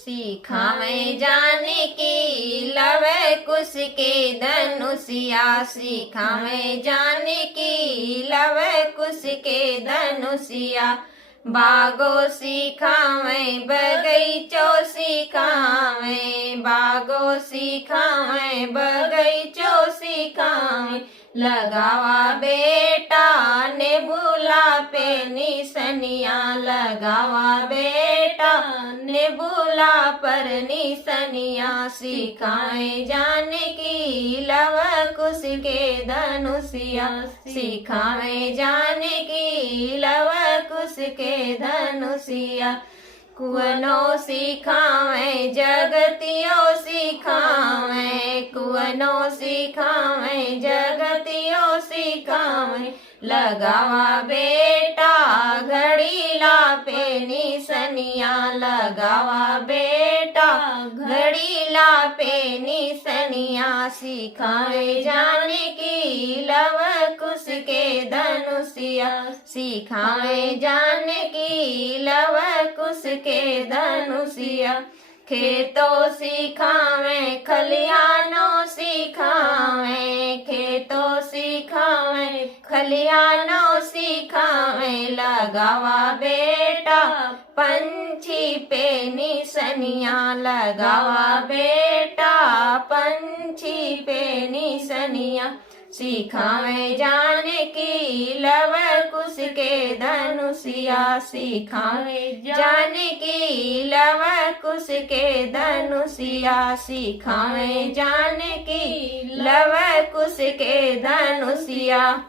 सिखावे जानकी लव कुश के धनुषिया, सिखावे जानकी लव कुश के धनुषिया। बागो सिखावे बगीचो सिखावे, बागो सिखावे बगीचो सिखावे। लगावा बेटा ने बुला पे निसनिया, लगावा बेटा ने बुला पर निसनिया। सिखाए जानकी लव कुश के धनुषिया, सिखाए जानकी लव कुश के धनुषिया। कुवनो सिखावे जगतियो सिखावे, कुवनो सिखावे जगतियो सिखावे। लगावा बेटा घड़ीला पे निसनिया, लगावा बेटा घड़ीला पे निसनिया। सिखावे जानकी लव कुश के धनुषिया, सिखावे जानकी लव कुश के धनुषिया। खेतों सिखावे खलिहानों सिखावे, खेतों सिखावे खलिहानों सिखावे। लगावा बेटा पंछी पे निसनिया, लगावा बेटा पंछी पे निसनिया। सिखावे जानकी लव कुश के धनुषिया, सिखावे जानकी लव कुश के धनुषिया। सिखावे जानकी लव कुश के धनुषिया।